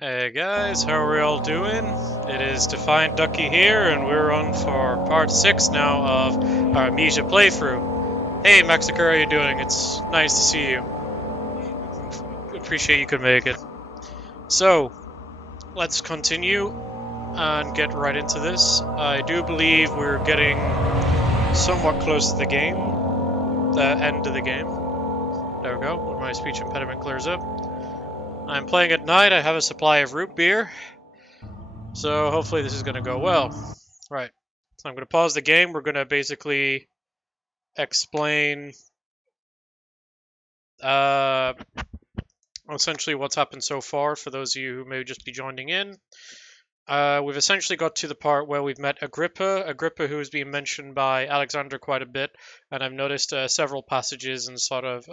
Hey guys, how are we all doing? It is DefiantDucky here, and we're on for part 6 now of our Amnesia playthrough. Hey Mexico, how are you doing? It's nice to see you. Appreciate you could make it. So, let's continue and get right into this. I do believe we're getting somewhat close to the game, the end of the game. There we go, when my speech impediment clears up. I'm playing at night, I have a supply of root beer. So hopefully this is going to go well. Right. So I'm going to pause the game. We're going to basically explain essentially what's happened so far for those of you who may just be joining in. We've essentially got to the part where we've met Agrippa who has been mentioned by Alexander quite a bit, and I've noticed several passages and sort of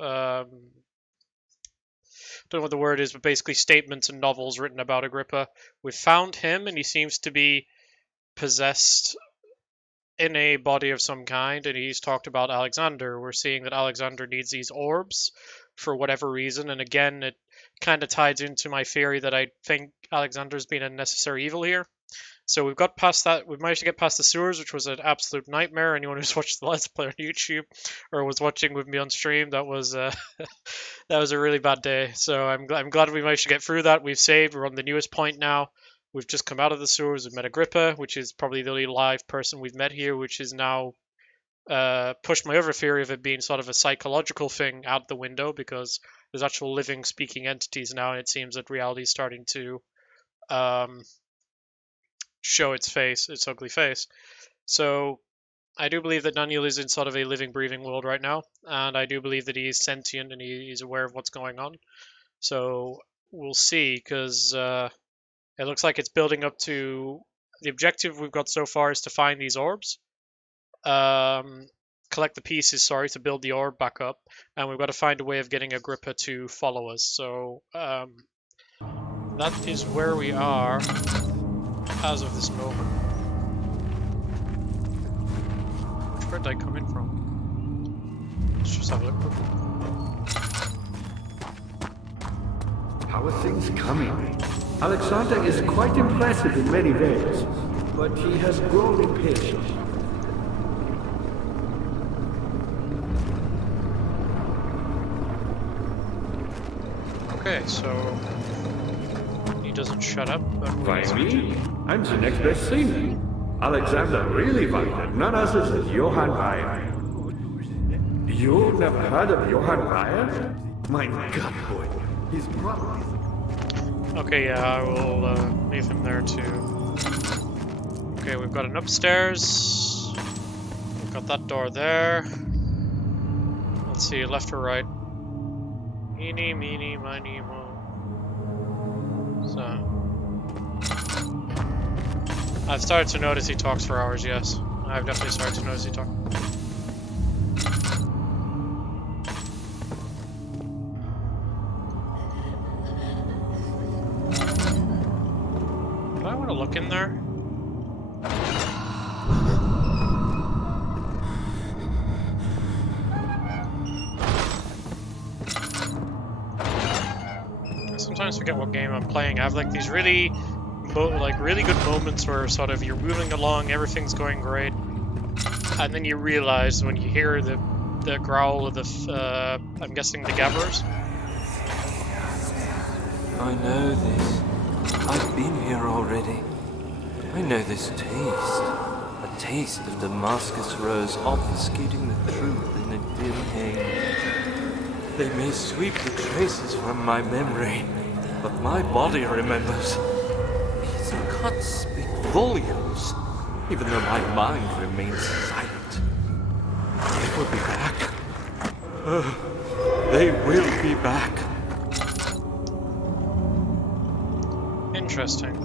don't know what the word is, but basically statements and novels written about Agrippa. We've found him, and he seems to be possessed in a body of some kind, and he's talked about Alexander. We're seeing that Alexander needs these orbs for whatever reason, and again, it kind of ties into my theory that I think Alexander's been a necessary evil here. So we've got past that. We've managed to get past the sewers, which was an absolute nightmare. Anyone who's watched the Let's Play on YouTube or was watching with me on stream, that was that was a really bad day. So I'm glad we managed to get through that. We've saved. We're on the newest point now. We've just come out of the sewers. We've met Agrippa, which is probably the only live person we've met here, which is now pushed my other theory of it being sort of a psychological thing out the window, because there's actual living, speaking entities now, and it seems that reality is starting to show its face, its ugly face. So I do believe that Daniel is in sort of a living, breathing world right now, and I do believe that he is sentient and he's aware of what's going on. So we'll see, because it looks like it's building up to the objective we've got so far is to find these orbs, collect the pieces, to build the orb back up, and we've got to find a way of getting Agrippa to follow us. So that is where we are as of this moment. Where did I come in from? Let's just have a look. How are things coming? Alexander is quite impressive in many ways, but he has grown impatient. Okay, so he doesn't shut up. Why me? I'm the next best thing. Alexander really wanted none other than Johann Weyer. You never heard of Johann Weyer? My God, boy, he's probably... Okay, yeah, I will leave him there too. Okay, we've got an upstairs. We've got that door there. Let's see, left or right? Eeny, meeny, miny, mo. So... I've started to notice he talks for hours, yes. I've definitely started to notice he talks. Do I want to look in there? I sometimes forget what game I'm playing. I have like these really good moments where sort of you're moving along, everything's going great, and then you realize when you hear the growl of the I'm guessing the gatherers. I know this. I've been here already. I know this taste. A taste of Damascus rose obfuscating the truth in a dim haze. They may sweep the traces from my memory, but my body remembers. These cuts speak volumes, even though my mind remains silent. They will be back. They will be back. Interesting.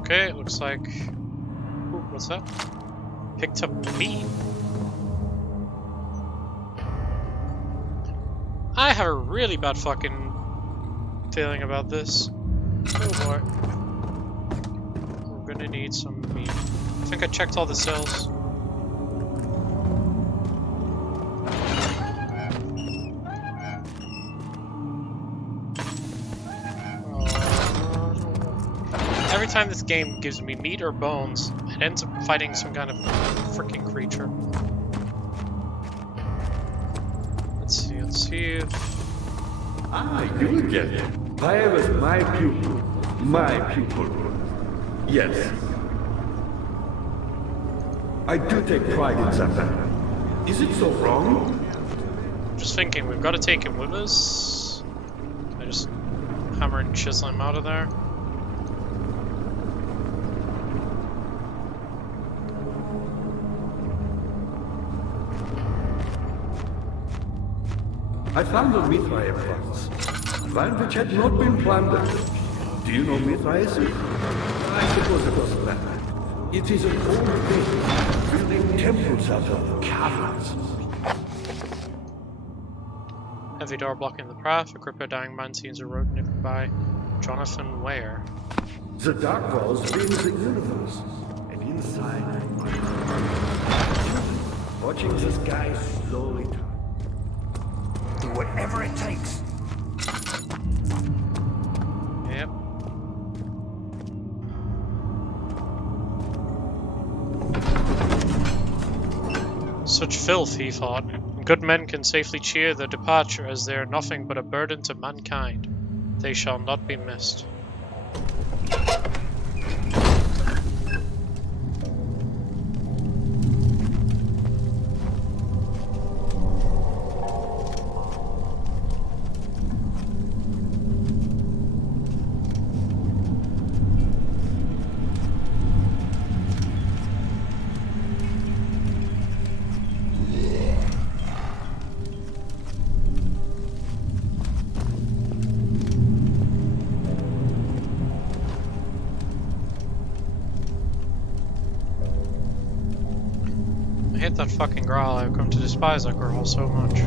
Okay, it looks like... Ooh, what's that? Picked up meat. I have a really bad fucking feeling about this. Oh boy. We're gonna need some meat. I think I checked all the cells. every time this game gives me meat or bones, it ends up fighting some kind of freaking creature. Let's see if... Ah, you again. Fire was my pupil. My pupil. Yes. I do take pride in that. Is it so wrong? Just thinking, we've got to take him with us. I just hammer and chisel him out of there. I found a Mithraeus once. One which had not been plundered. Do you know Mithraeus? I suppose it was that. It is an old thing, building temples out of caverns. Heavy door blocking the path. Agrippa dying man seems a road nipped by. Jonathan Ware. The dark walls being the universe. And inside, watching the sky slowly turn. Do whatever it takes. Yep. Such filth, he thought. Good men can safely cheer their departure, as they are nothing but a burden to mankind. They shall not be missed. I hate that fucking growl. I've come to despise that growl so much.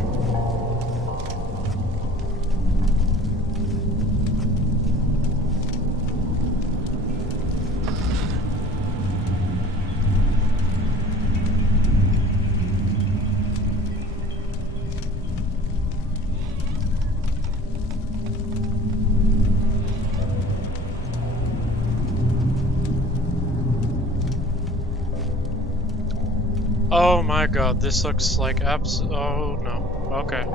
Oh my god, this looks like oh no. Okay.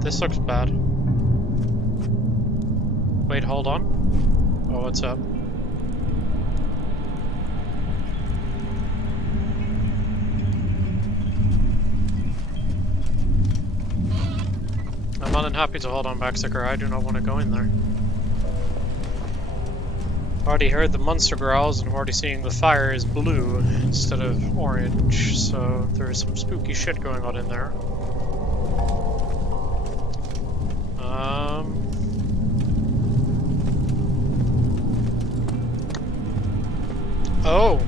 This looks bad. Wait, hold on. Oh, what's up? I'm more than happy to hold on back, Sicker. I do not want to go in there. Already heard the monster growls, and I'm already seeing the fire is blue instead of orange, so there's some spooky shit going on in there. Oh!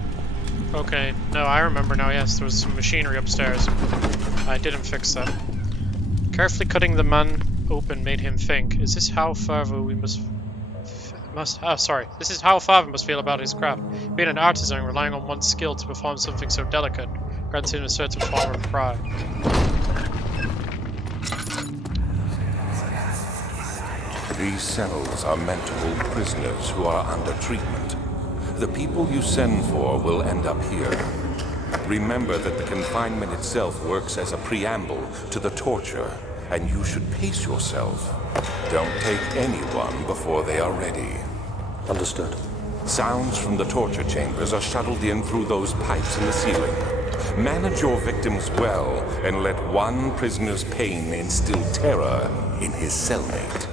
Okay, no, I remember now, yes, there was some machinery upstairs. I didn't fix that. Carefully cutting the man open made him think, is this how further we must this is how a father must feel about his craft. Being an artisan, relying on one's skill to perform something so delicate, grants him a certain form of pride. These cells are meant to hold prisoners who are under treatment. The people you send for will end up here. Remember that the confinement itself works as a preamble to the torture, and you should pace yourself. Don't take anyone before they are ready. Understood. Sounds from the torture chambers are shuttled in through those pipes in the ceiling. Manage your victims well, and let one prisoner's pain instill terror in his cellmate.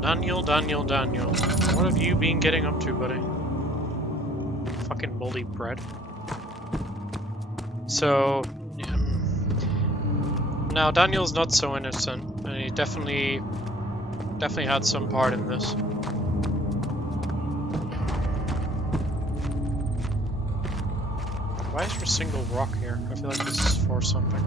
Daniel. What have you been getting up to, buddy? Fucking moldy bread. So... now, Daniel's not so innocent, and he definitely had some part in this. Why is there a single rock here? I feel like this is for something.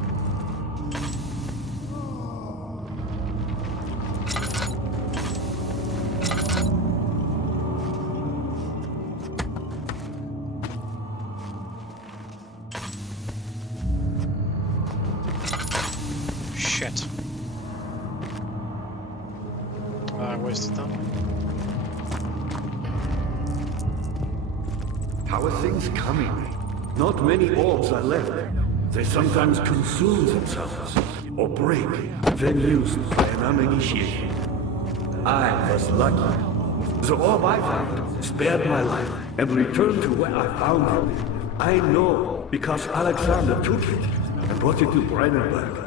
Shit. I wasted that. How are things coming? Not many orbs are left. They sometimes consume themselves, or break, then used by an uninitiated. I was lucky. The orb I found spared my life and returned to where I found it. I know because Alexander took it and brought it to Brandenburg.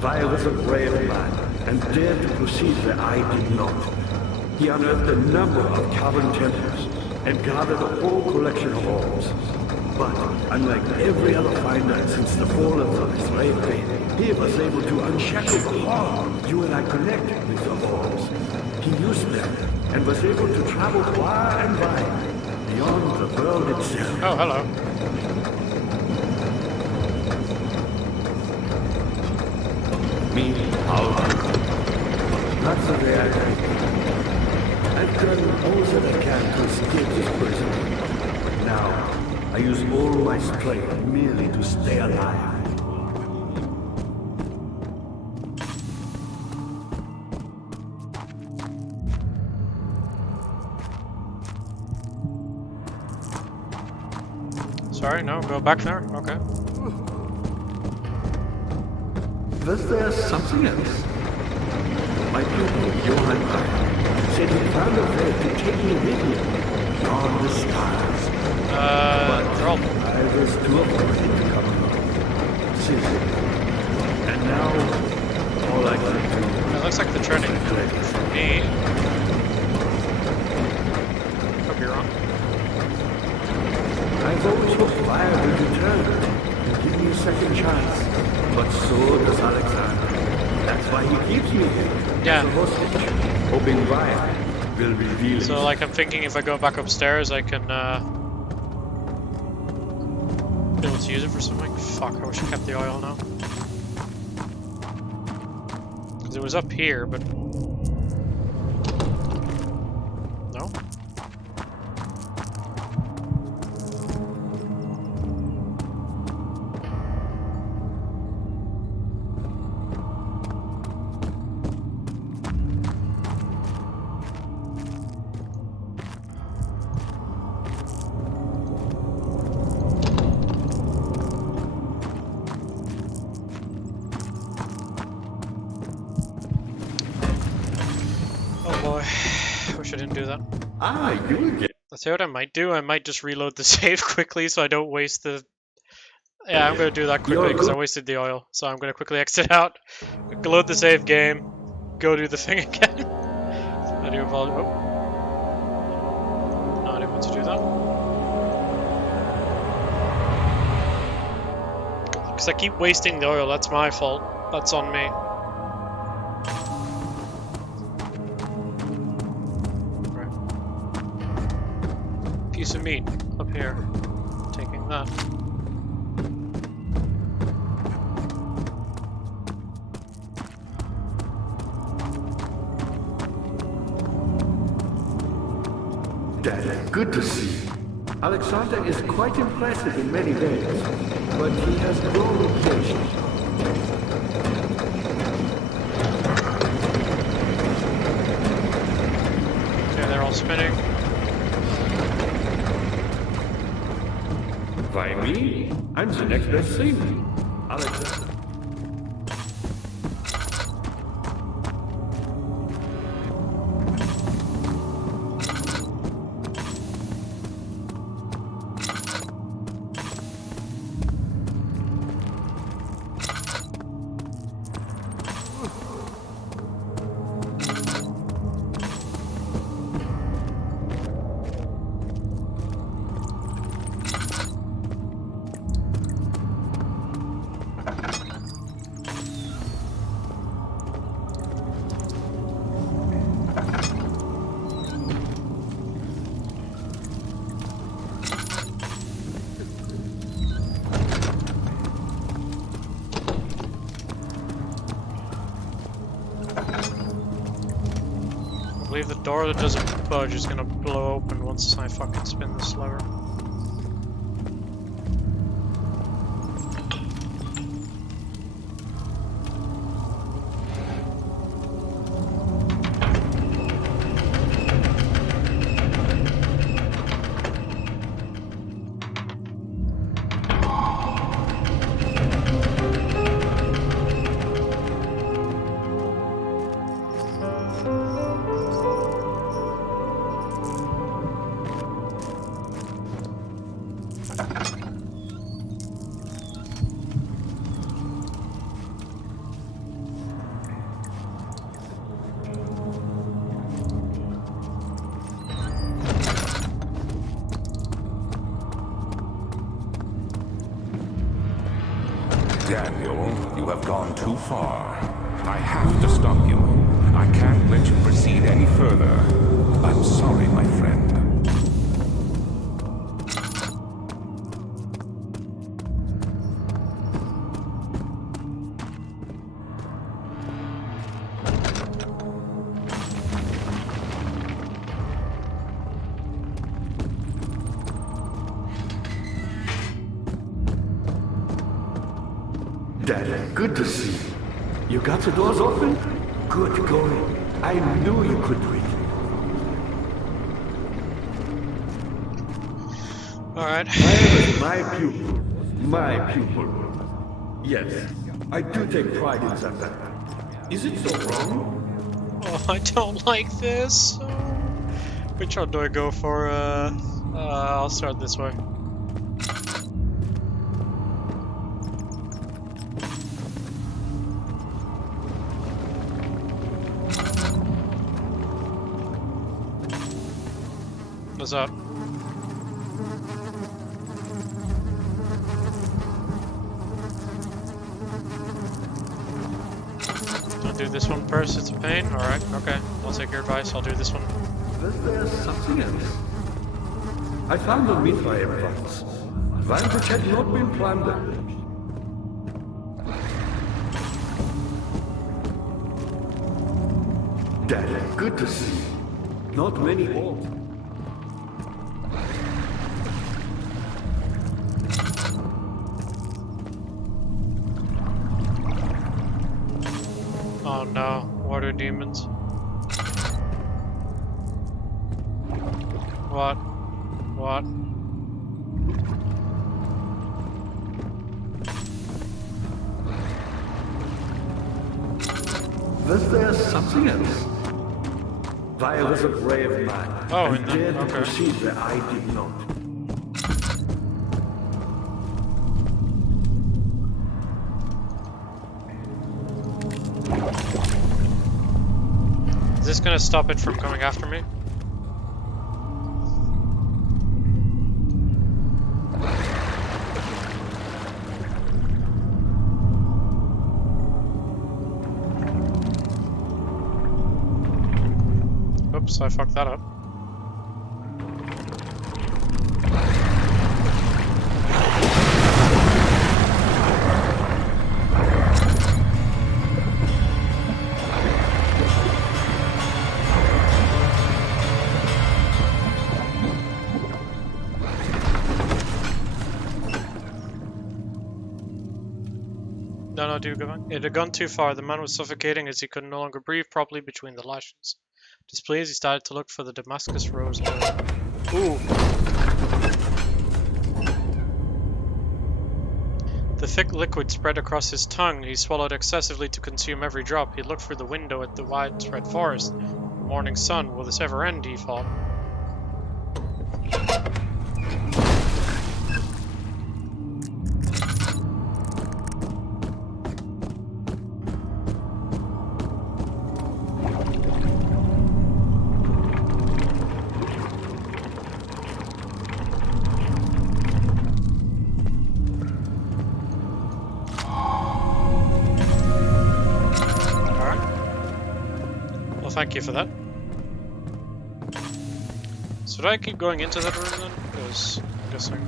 Vi was a brave man and dared to proceed where I did not. He unearthed a number of cavern temples and gathered a whole collection of orbs. But unlike every other finder since the fall of the Israel faith, he was able to unshackle the horror you and I connected with the orbs. He used them and was able to travel far and wide, beyond the world itself. Oh, hello. Me, powerful. Not the way I think. I've done all that I can to escape this prison. Now, I use all my strength merely to stay alive. Sorry, no, go back there. Okay. Was there something else? My pupil, Johann Weyer, said he found a way to take me with him beyond the stars. Roll. I was too afraid to come along. Seriously. And now, all I can do... It looks like they're turning for me. Could be wrong. I've always hoped Weyer would return and give me a second chance. But so does Alexander. That's why he keeps me here. Yeah. As a hostage, hoping Weyer will reveal it. So, like, I'm thinking if I go back upstairs, I can, be able to use it for something. Fuck, I wish I kept the oil now. Because it was up here, but... No? Wish I didn't do that. Ah, you again. Let's see what I might do. I might just reload the save quickly so I don't waste the... Yeah, I'm going to do that quickly because I wasted the oil. So I'm going to quickly exit out, load the save game, go do the thing again. I do apologize. Oh. No, I didn't want to do that. Because I keep wasting the oil. That's my fault. That's on me. Piece of meat up here. Taking that. Daddy, good to see you. Alexander is quite impressive in many ways, but he has grown impatient. Okay, they're all spinning. By me? I'm the next best thing. Alexander. I believe the door that doesn't budge is gonna blow open once I fucking spin this lever. Daniel, you have gone too far. I have to stop you. I can't let you proceed any further. I'm sorry, my friend. Dad, good to see you. You got the doors open? Good going. I knew you could do it. Alright. My pupil. My pupil. Yes, I do take pride in that. Is it so wrong? Oh, I don't like this. Which one do I go for? I'll start this way. What's up? I'll do this one first, it's a pain. Alright, okay. I'll take your advice, I'll do this one. There's something else. I found a meat once. One which had not been plundered. Dad, good to see you. Not many old. Oh no, water demons. What? What? There's something else. I was a brave man. Oh, and in the- dared to okay. proceed where I did not. Is this gonna stop it from coming after me? Oops, I fucked that up. No, dude, go on. It had gone too far. The man was suffocating as he could no longer breathe properly between the lashes. Displeased, he started to look for the Damascus rose oil. Ooh. The thick liquid spread across his tongue. He swallowed excessively to consume every drop. He looked through the window at the widespread forest. The morning sun. Will this ever end? He thought. Thank you for that. So do I keep going into that room then? Because I'm guessing.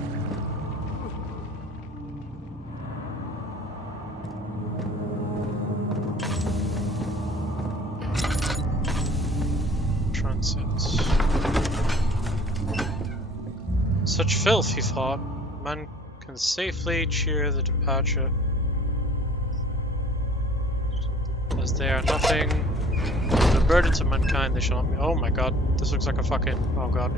Transit. Such filth, he thought. Man can safely cheer the departure. As they are nothing. The burden to mankind, they shall not be. Oh my god, this looks like a fucking. Oh god.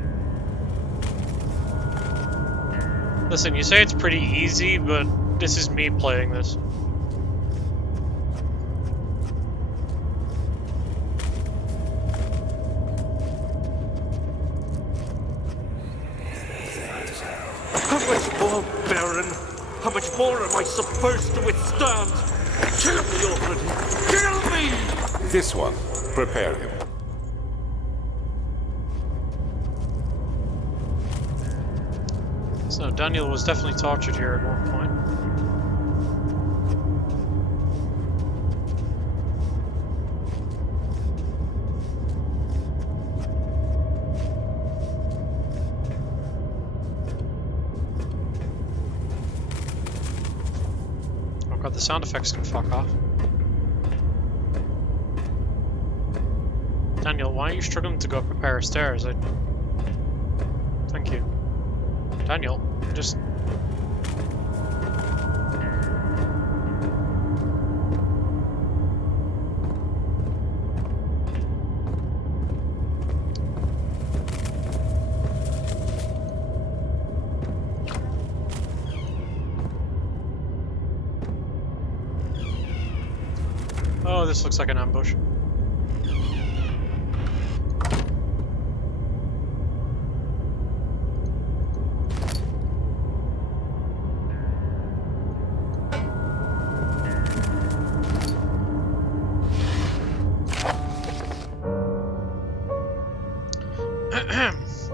Listen, you say it's pretty easy, but this is me playing this. How much more, Baron? How much more am I supposed to withstand? Kill me already! Kill me! This one. Prepare him. So Daniel was definitely tortured here at one point. God, the sound effects can fuck off. Daniel, why are you struggling to go up a pair of stairs? Thank you. Daniel, just... Oh, this looks like an ambush.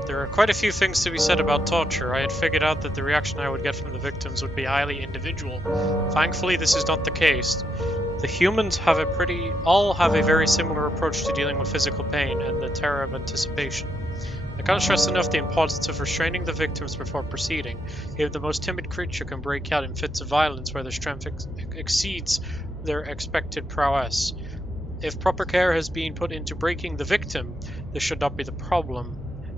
There are quite a few things to be said about torture. I had figured out that the reaction I would get from the victims would be highly individual. Thankfully, this is not the case. The humans all have a very similar approach to dealing with physical pain and the terror of anticipation. I can't stress enough the importance of restraining the victims before proceeding. Even the most timid creature can break out in fits of violence where their strength exceeds their expected prowess. If proper care has been put into breaking the victim, this should not be the problem,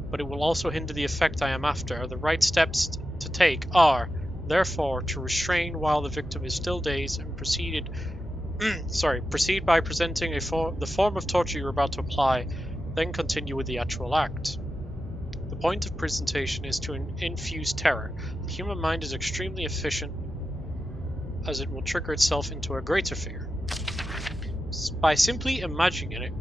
but it will also hinder the effect I am after. The right steps to take are, therefore, to restrain while the victim is still dazed and proceed by presenting the form of torture you're about to apply, then continue with the actual act. The point of presentation is to infuse terror. The human mind is extremely efficient as it will trigger itself into a greater fear. By simply imagining it,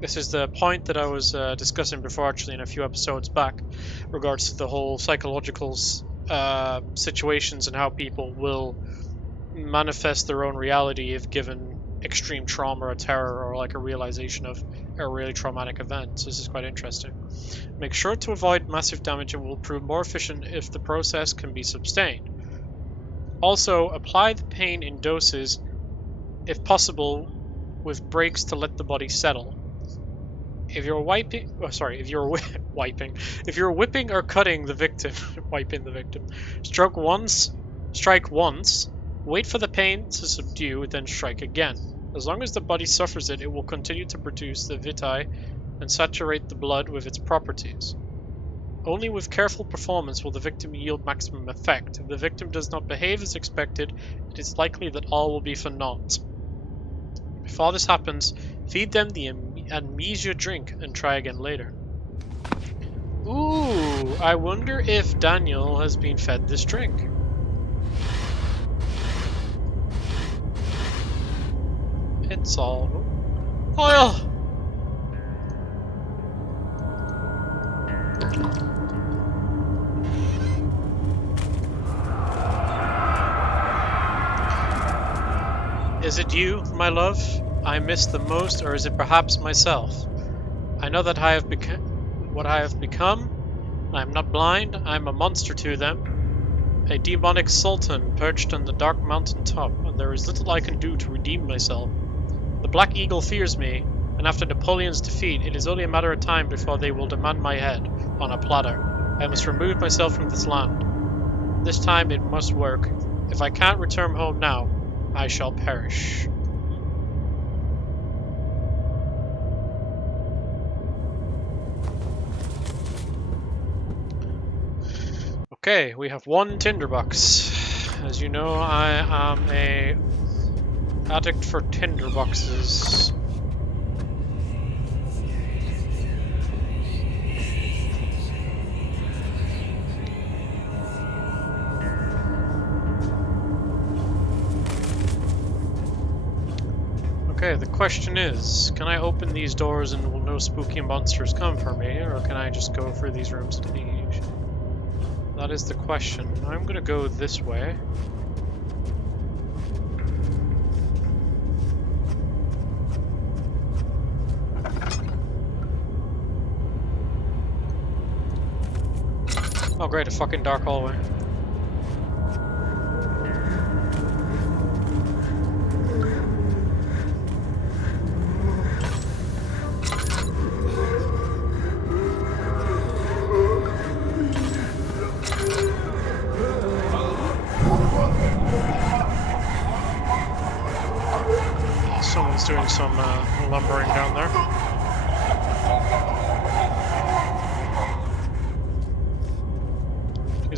this is the point that I was discussing before actually in a few episodes back, regards to the whole psychological situations and how people will manifest their own reality if given extreme trauma or terror or like a realization of a really traumatic event. So this is quite interesting. Make sure to avoid massive damage and will prove more efficient if the process can be sustained. Also, apply the pain in doses, if possible, with breaks to let the body settle. If you're if you're whipping or cutting the victim, wiping the victim, strike once, wait for the pain to subdue, then strike again. As long as the body suffers it will continue to produce the vitae and saturate the blood with its properties. Only with careful performance will the victim yield maximum effect. If the victim does not behave as expected, it is likely that all will be for naught. Before this happens, feed them the Amnesia drink and try again later. Ooh, I wonder if Daniel has been fed this drink. It's all oil! Is it you, my love, I miss the most, or is it perhaps myself? I know that I have what I have become. I am not blind, I am a monster to them. A demonic sultan perched on the dark mountain top, and there is little I can do to redeem myself. The Black Eagle fears me, and after Napoleon's defeat, it is only a matter of time before they will demand my head on a platter. I must remove myself from this land. This time it must work. If I can't return home now, I shall perish. Okay, we have one tinderbox. As you know, I am a addict for tinderboxes. Okay, the question is, can I open these doors and will no spooky monsters come for me, or can I just go through these rooms to the edge? That is the question. I'm gonna go this way. Oh great, a fucking dark hallway.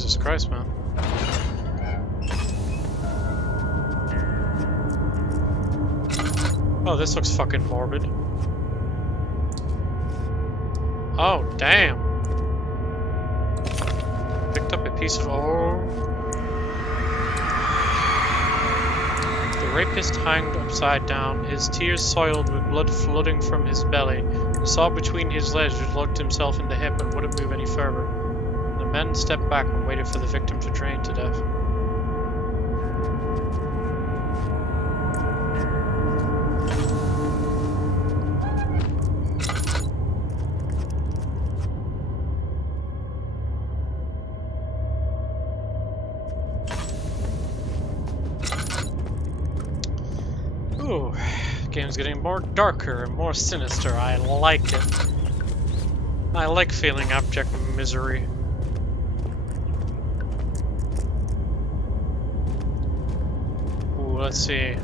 Jesus Christ, man. Oh, this looks fucking morbid. Oh, damn. Picked up a piece of ore. The rapist hanged upside down, his tears soiled with blood flooding from his belly. He saw between his legs, which looked himself in the hip and wouldn't move any further. The men stepped back and waited for the victim to drain to death. Ooh, the game's getting more darker and more sinister. I like it. I like feeling abject misery. Ooh, let's see.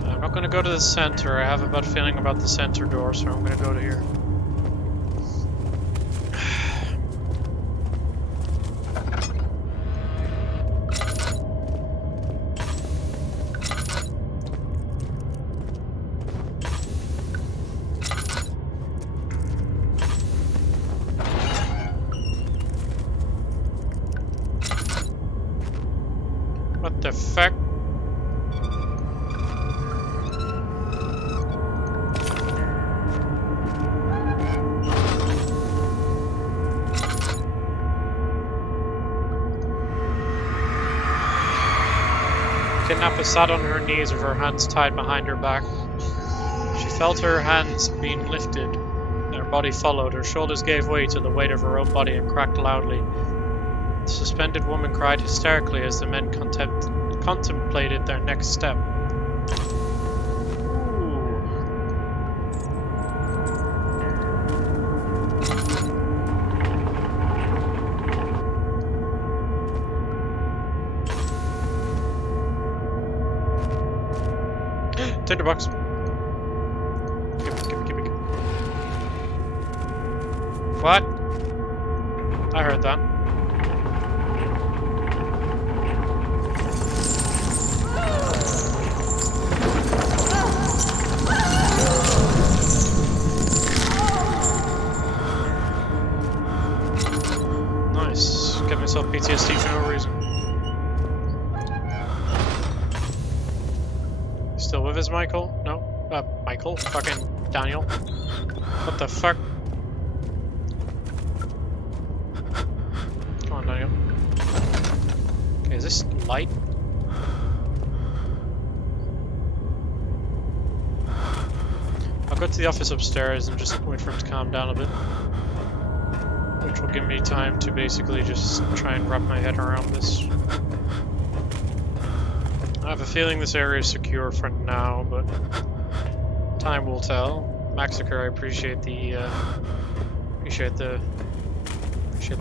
I'm not gonna go to the center. I have a bad feeling about the center door, so I'm gonna go to here. What the fuck? Kidnapper sat on her knees with her hands tied behind her back. She felt her hands being lifted, and her body followed. Her shoulders gave way to the weight of her own body and cracked loudly. The suspended woman cried hysterically as the men contemplated their next step. Tinderbox. Give me. What? I heard that. Nice. Get myself PTSD for no reason. Still with us, Michael? No? Michael? Fucking Daniel? What the fuck? Come on, Daniel. Okay, is this light? I'll go to the office upstairs and just wait for him to calm down a bit. Which will give me time to basically just try and wrap my head around this. I have a feeling this area is secure for now, but time will tell. Maxiker, I appreciate the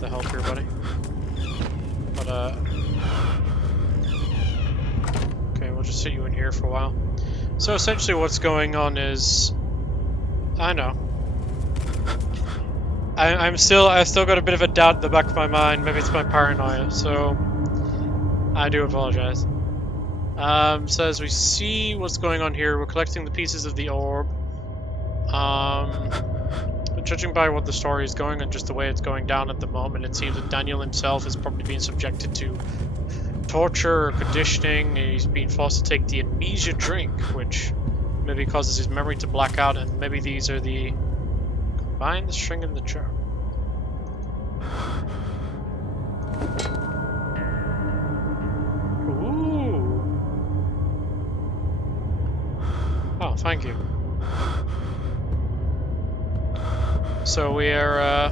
help here, buddy. But okay, we'll just sit you in here for a while. So essentially, what's going on is, I know. I still got a bit of a doubt in the back of my mind. Maybe it's my paranoia. So I do apologize. So as we see what's going on here, we're collecting the pieces of the orb. Judging by what the story is going and just the way it's going down at the moment, it seems that Daniel himself is probably being subjected to torture or conditioning. He's being forced to take the Amnesia drink, which maybe causes his memory to black out, and maybe these are the... Combine the string and the charm. Oh, thank you. So we are,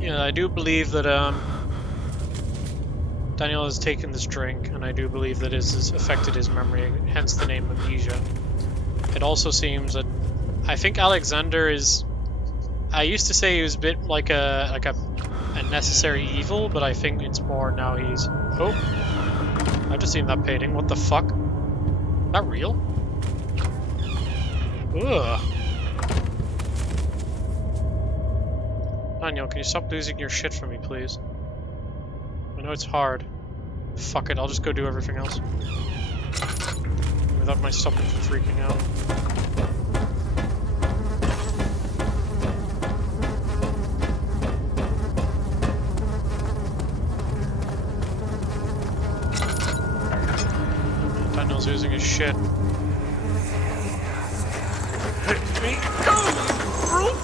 I do believe that, Daniel has taken this drink, and I do believe that it has affected his memory, hence the name Amnesia. It also seems that, I think Alexander is, I used to say he was a bit like a necessary evil, but I think it's more now he's, oh, I just seen that painting, what the fuck? Is that real? Ugh. Daniel, can you stop losing your shit for me, please? I know it's hard. Fuck it, I'll just go do everything else. Without my stopping from freaking out. Daniel's losing his shit. Let me go, you brute!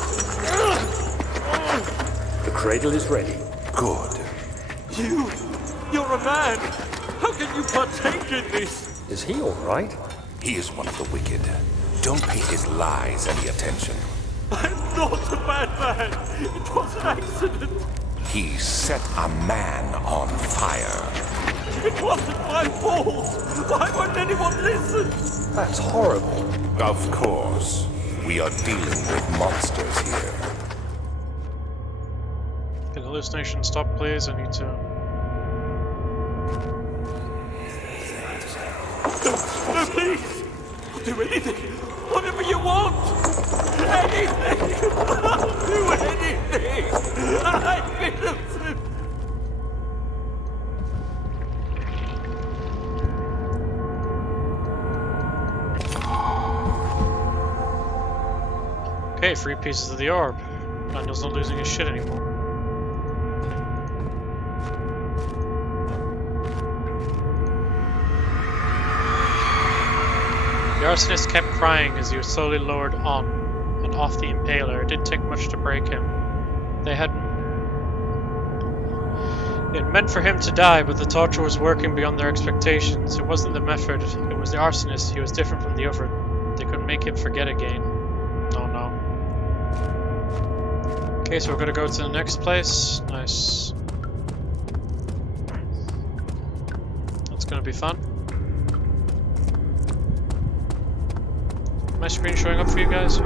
The cradle is ready. Good. You're a man! How can you partake in this? Is he all right? He is one of the wicked. Don't pay his lies any attention. I'm not a bad man! It was an accident! He set a man on fire. It wasn't my fault! Why won't anyone listen? That's horrible. Of course. We are dealing with monsters here. Can the hallucination stop, please? I need to. No, please! I'll do anything! Whatever you want! Anything! I'll do anything! I'm innocent! Okay, 3 pieces of the orb. Daniel's not losing his shit anymore. The arsonist kept crying as he was slowly lowered on and off the impaler. It didn't take much to break him. They had It meant for him to die, but the torture was working beyond their expectations. It wasn't the method, it was the arsonist. He was different from the other. They couldn't make him forget again. Oh no. Okay, so we're gonna go to the next place. Nice. That's gonna be fun. My screen showing up for you guys?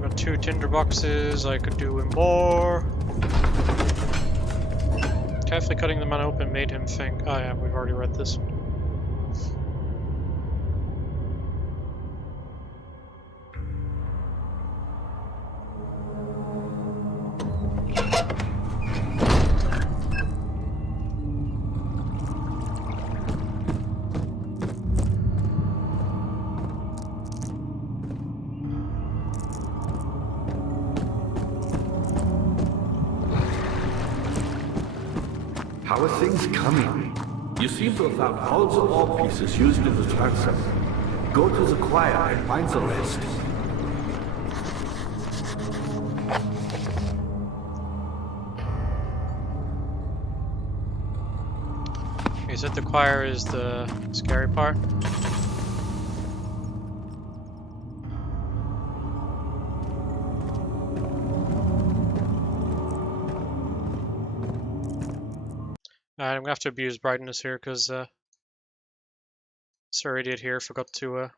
Got 2 tinder boxes. I could do more. Carefully cutting the man open made him think. Oh yeah, we've already read this. How are things coming? You seem to have found all the orb pieces used in the transfer. Go to the choir and find the rest. You said the choir is the scary part? I'm gonna have to abuse brightness here because Sir Idiot here forgot to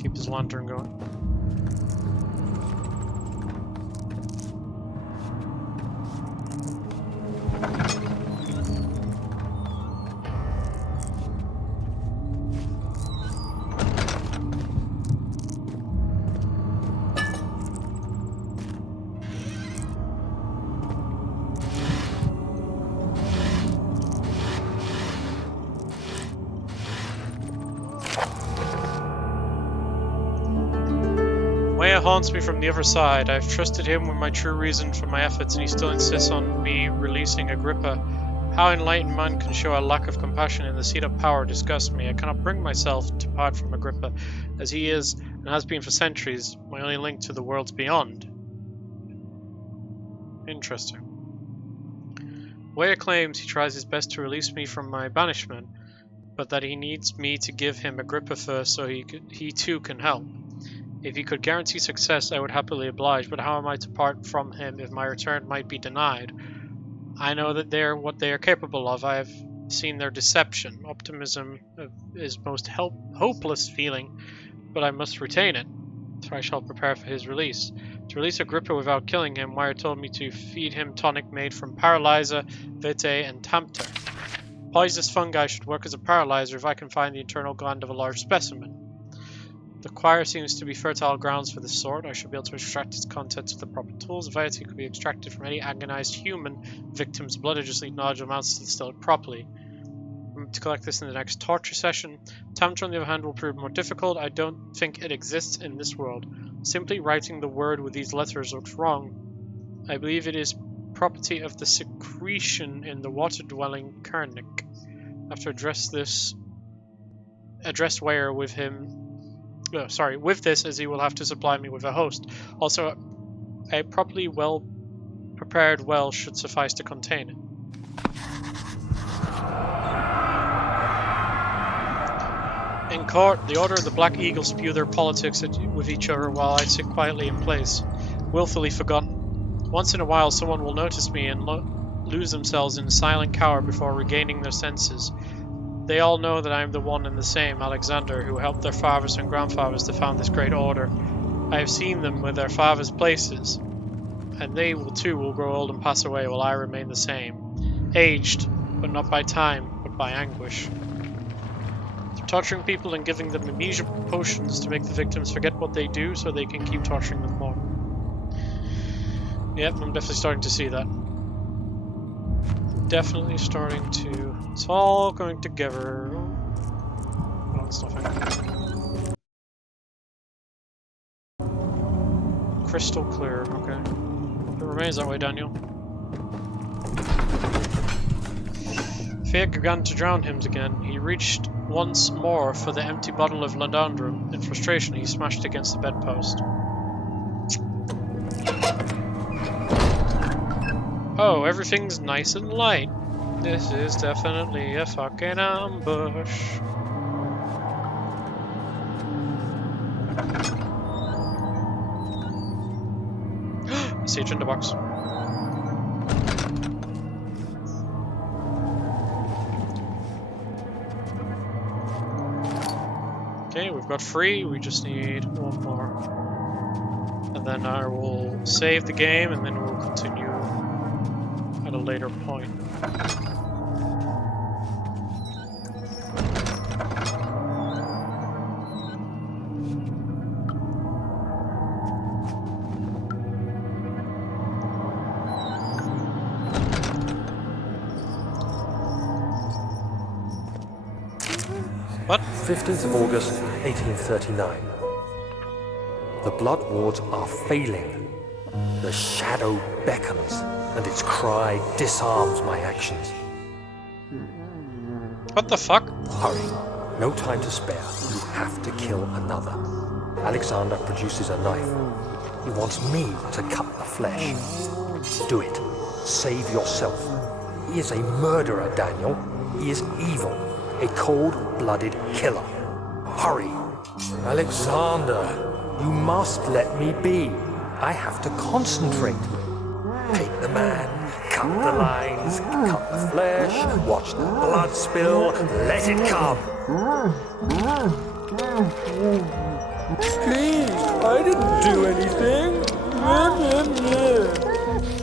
keep his lantern going. Maya haunts me from the other side. I've trusted him with my true reason for my efforts, and he still insists on me releasing Agrippa. How enlightened man can show a lack of compassion in the seat of power disgusts me. I cannot bring myself to part from Agrippa, as he is, and has been for centuries, my only link to the worlds beyond. Interesting. Weah claims he tries his best to release me from my banishment, but that he needs me to give him Agrippa first so he too can help. If he could guarantee success, I would happily oblige, but how am I to part from him if my return might be denied? I know that they're what they are capable of. I have seen their deception. Optimism is most hopeless feeling, but I must retain it, so I shall prepare for his release. To release Agrippa without killing him, Wire told me to feed him tonic made from Paralyzer, Vitae, and Tampter. Poisonous fungi should work as a paralyzer if I can find the internal gland of a large specimen. The choir seems to be fertile grounds for this sort. I should be able to extract its contents with the proper tools. Vitity could be extracted from any agonized human victim's blood. I just need knowledge of amounts to distill it properly. To collect this in the next torture session. Tamtra, on the other hand, will prove more difficult. I don't think it exists in this world. Simply writing the word with these letters looks wrong. I believe it is property of the secretion in the water-dwelling Karnak. I have to address Ware with him. With this, as he will have to supply me with a host. Also, a properly well-prepared well should suffice to contain it. In court, the Order of the Black Eagle spew their politics with each other while I sit quietly in place, willfully forgotten. Once in a while, someone will notice me and lose themselves in silent cower before regaining their senses. They all know that I am the one and the same Alexander who helped their fathers and grandfathers to found this great order. I have seen them with their fathers' places, and they will grow old and pass away while I remain the same, aged, but not by time, but by anguish. Torturing people and giving them amnesia potions to make the victims forget what they do so they can keep torturing them more. Yep, I'm definitely starting to see that. Definitely starting to... It's all going together. Oh, that's nothing. Crystal clear, okay. Hope it remains that way, Daniel. Fear began to drown him again. He reached once more for the empty bottle of Landandrum. In frustration, he smashed against the bedpost. Oh, everything's nice and light. This is definitely a fucking ambush. See agenda box. Okay, we've got 3, we just need 1 more. And then I will save the game and then we'll continue at a later point. What? 15th of August, 1839. The blood wards are failing. The shadow beckons, and its cry disarms my actions. What the fuck? Hurry. No time to spare. You have to kill another. Alexander produces a knife. He wants me to cut the flesh. Do it. Save yourself. He is a murderer, Daniel. He is evil. A cold-blooded killer. Hurry. Alexander, you must let me be. I have to concentrate. Take the man, cut the lines, cut the flesh, watch the blood spill, let it come. Please, I didn't do anything.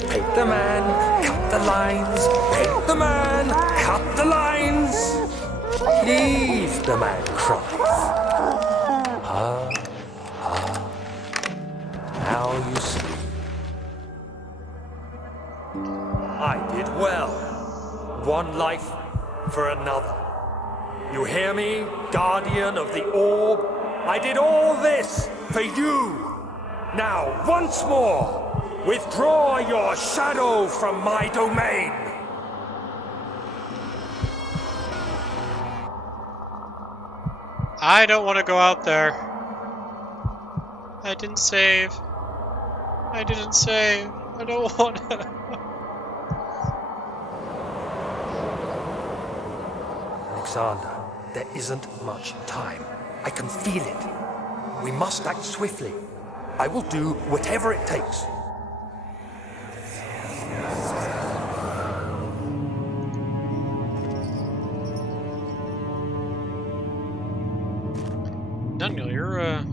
Take the man, cut the lines, take the man, cut the lines. Please, the man cries. Now you see. I did well. One life for another. You hear me, guardian of the orb? I did all this for you. Now, once more, withdraw your shadow from my domain. I don't want to go out there. I didn't save. I didn't save. I don't want to. Alexander, there isn't much time. I can feel it. We must act swiftly. I will do whatever it takes. Daniel, you're a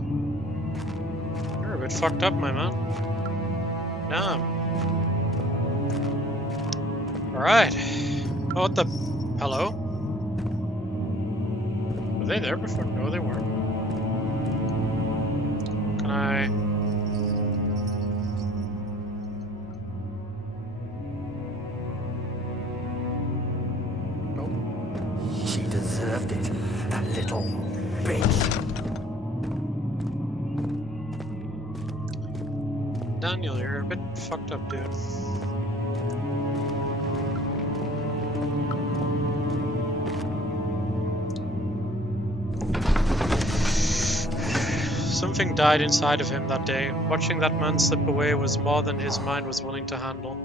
bit fucked up, my man. Damn. Alright. Oh, what the... Hello? Were they there before? No, they weren't. Can I... She deserved it, that little bitch. Daniel, you're a bit fucked up, dude. Something died inside of him that day. Watching that man slip away was more than his mind was willing to handle.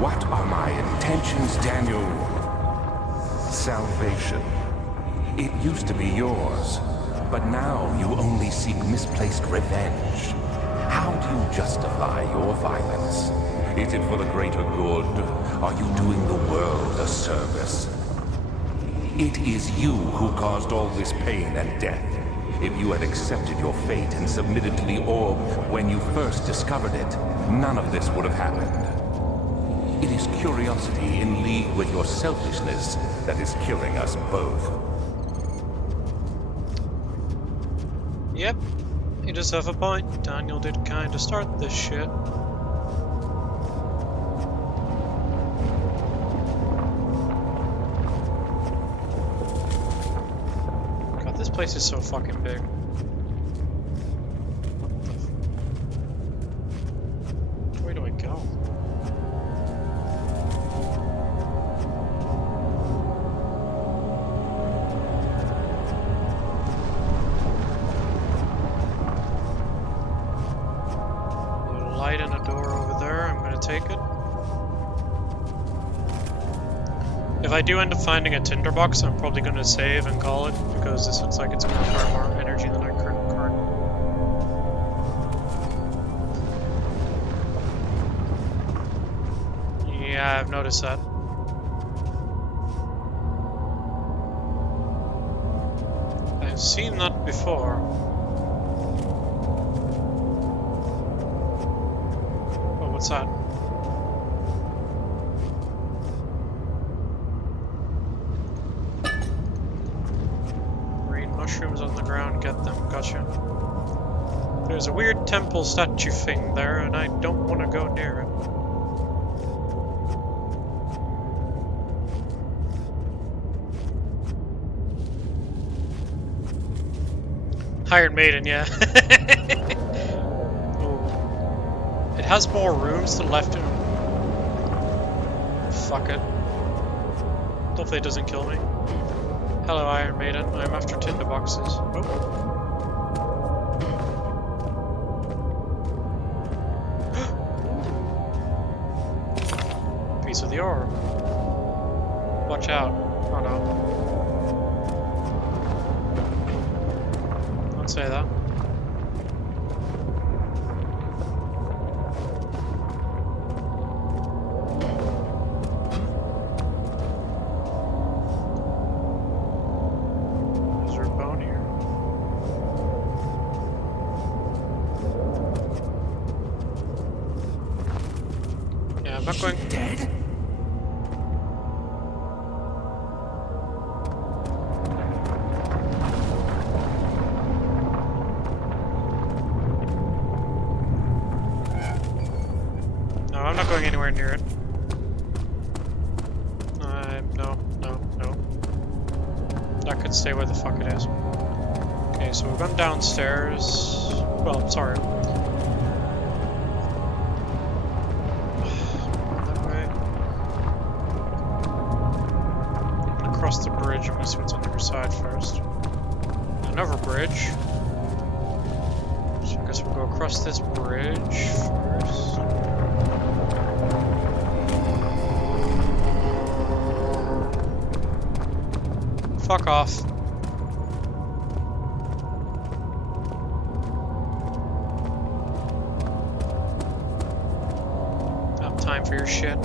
What are my intentions, Daniel? Salvation. It used to be yours, but now you only seek misplaced revenge. How do you justify your violence? Is it for the greater good? Are you doing the world a service? It is you who caused all this pain and death. If you had accepted your fate and submitted to the orb when you first discovered it, none of this would have happened. It is curiosity in league with your selfishness that is killing us both. Yep, you just have a point. Daniel did kinda start this shit. God, this place is so fucking big. Where do I go? Light and a door over there. I'm gonna take it. If I do end up finding a tinderbox, I'm probably gonna save and call it because this looks like it's gonna require more energy than I currently. Yeah, I've noticed that. I've seen that before. What's that? Green mushrooms on the ground, get them, gotcha. There's a weird temple statue thing there, and I don't want to go near it. Iron Maiden, yeah. It has more rooms to the left. Fuck it. Hopefully it doesn't kill me. Hello, Iron Maiden. I'm after tinderboxes. Oh. Piece of the orb. Watch out. Oh no. Don't say that. I'm not going. Dead? No, I'm not going anywhere near it. No. That could stay where the fuck it is. Okay, so we've gone downstairs. Well, sorry. Across the bridge, I'm gonna see what's on the other side first. Another bridge. So I guess we'll go across this bridge first. Fuck off. Don't have time for your shit.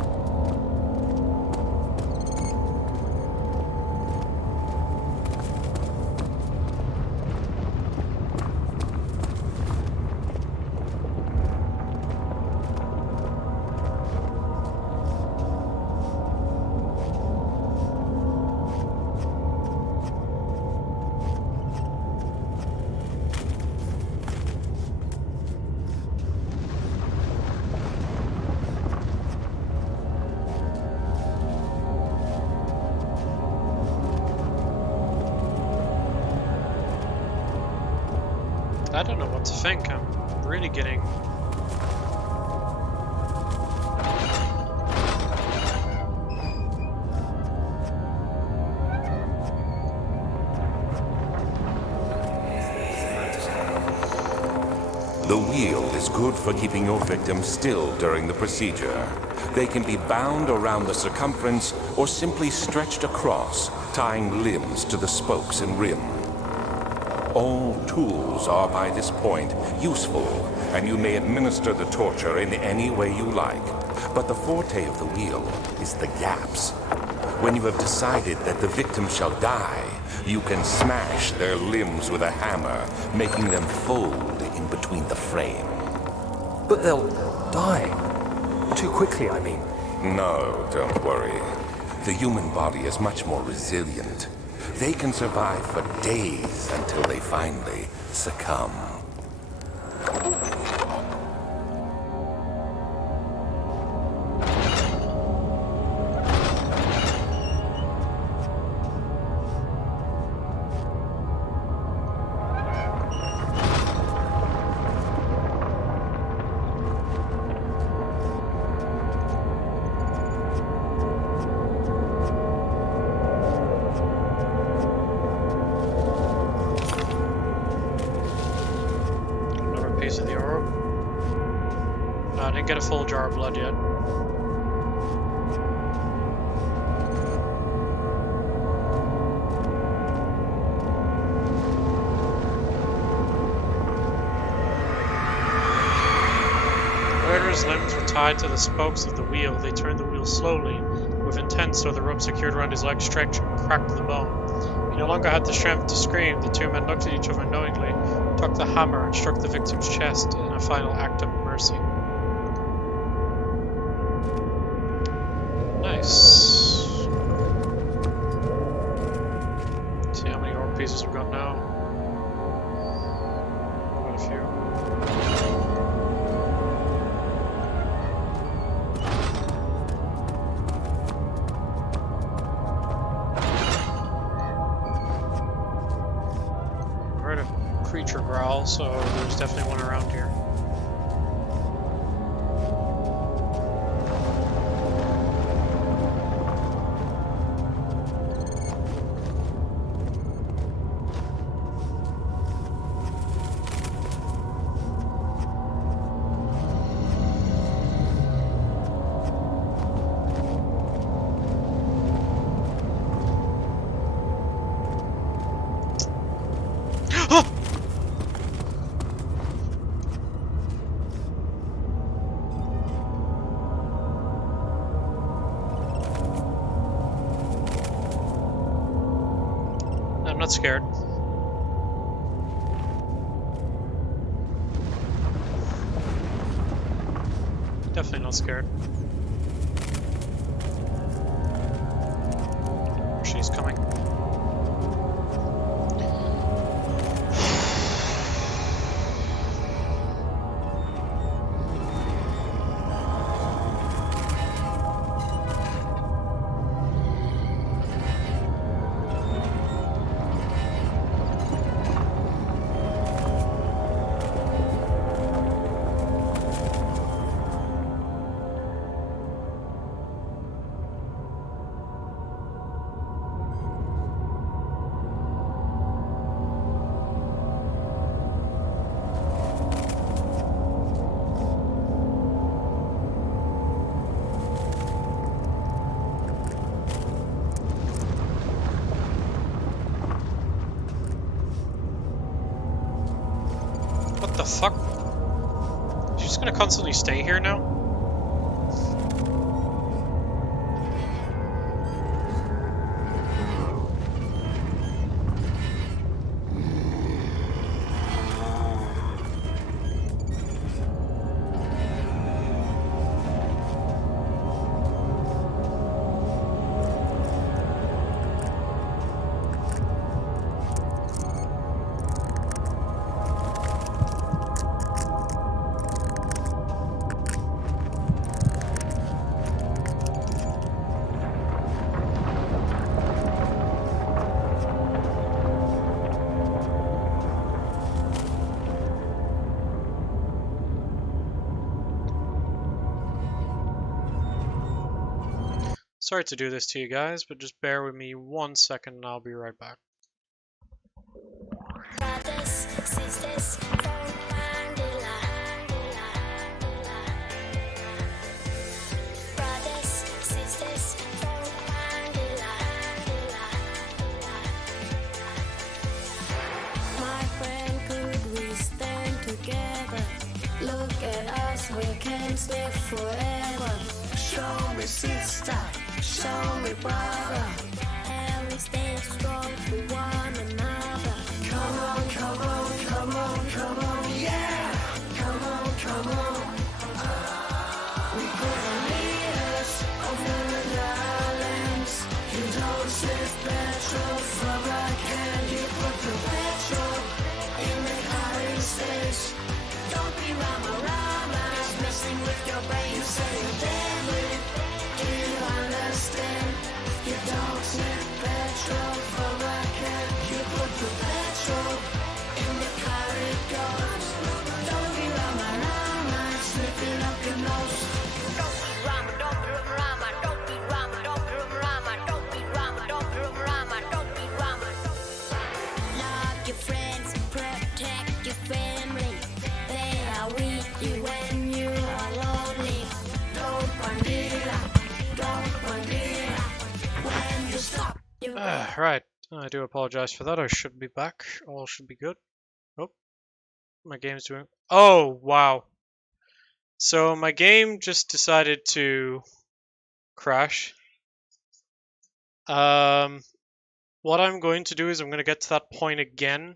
I don't know what to think. I'm really getting... The wheel is good for keeping your victims still during the procedure. They can be bound around the circumference or simply stretched across, tying limbs to the spokes and rim. All tools are by this point useful, and you may administer the torture in any way you like. But the forte of the wheel is the gaps. When you have decided that the victim shall die, you can smash their limbs with a hammer, making them fold in between the frame. But they'll die. Too quickly, I mean. No, don't worry. The human body is much more resilient. They can survive for days until they finally succumb. Of the orb. No, I didn't get a full jar of blood yet. Murderer's limbs were tied to the spokes of the wheel. They turned the wheel slowly, with intent, so the rope secured around his leg stretched and cracked the bone. He no longer had the strength to scream. The two men looked at each other knowingly, took the hammer and struck the victim's chest in a final act of mercy. Nice. Let's see how many orb pieces we've got now. Quite a few. Heard a creature growl, so there's definitely one around here. I'm not scared. Definitely not scared. She's coming. What the fuck? She's just gonna constantly stay here now? Sorry to do this to you guys, but just bear with me 1 second and I'll be right back. Brothers, sisters, from Mandela. Brothers, sisters, from Mandela. My friend, could we stand together? Look at us, we can live forever. Show me sister, show me brother, and we stay strong for one another. Come on, come on, come on, come on, yeah! Come on, come on. We put the leaders of the islands. You don't save petrol from a can. You put the petrol in the carrying stage. Don't be rama-rama, it's messing with your brain. You say you're deadly, do you understand? You don't save petrol from a can. You put the petrol in the car it goes. Don't be rama-rama, it's slipping up your nose. Don't be rama, don't be rama, don't be rama, don't be rama, don't be rama, don't be rama, don't be rama. Love your friends, protect your family. They are with you when you are lonely. Don't bandila, don't bandila. When you stop, you Right, I do apologize for that. I should be back. All should be good. Oh, my game's doing... Oh, wow. So my game just decided to crash. What I'm going to do is I'm going to get to that point again,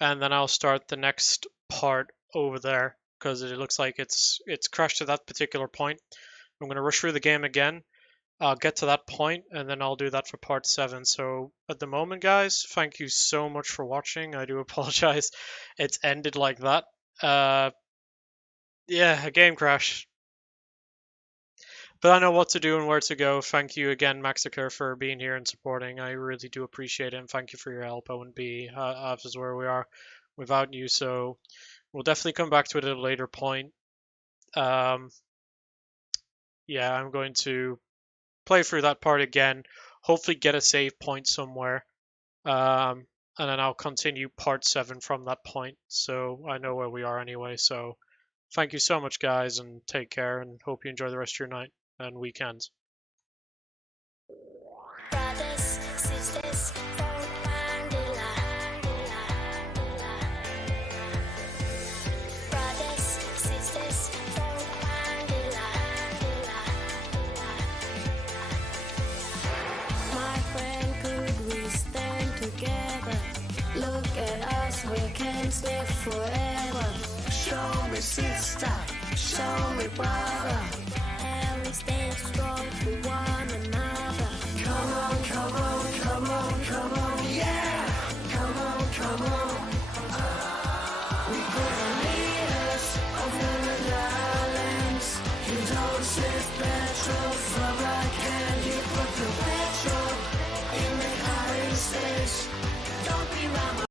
and then I'll start the next part over there, because it looks like it's crashed to that particular point. I'm going to rush through the game again. I'll get to that point, and then I'll do that for part 7. So at the moment, guys, thank you so much for watching. I do apologize it's ended like that. Yeah, a game crash. But I know what to do and where to go. Thank you again, Maxiker, for being here and supporting. I really do appreciate it, and thank you for your help. I wouldn't be half as where we are without you, so we'll definitely come back to it at a later point. Yeah, I'm going to play through that part again, hopefully get a save point somewhere, and then I'll continue part 7 from that point, so I know where we are anyway. So thank you so much, guys, and take care, and hope you enjoy the rest of your night and weekends. brothers, sisters, from Mandela. Brothers, sisters, from Mandela. My friend, could we stand together? Look at us, we can live forever. Show me sister, show me brother, and we stay strong for one another.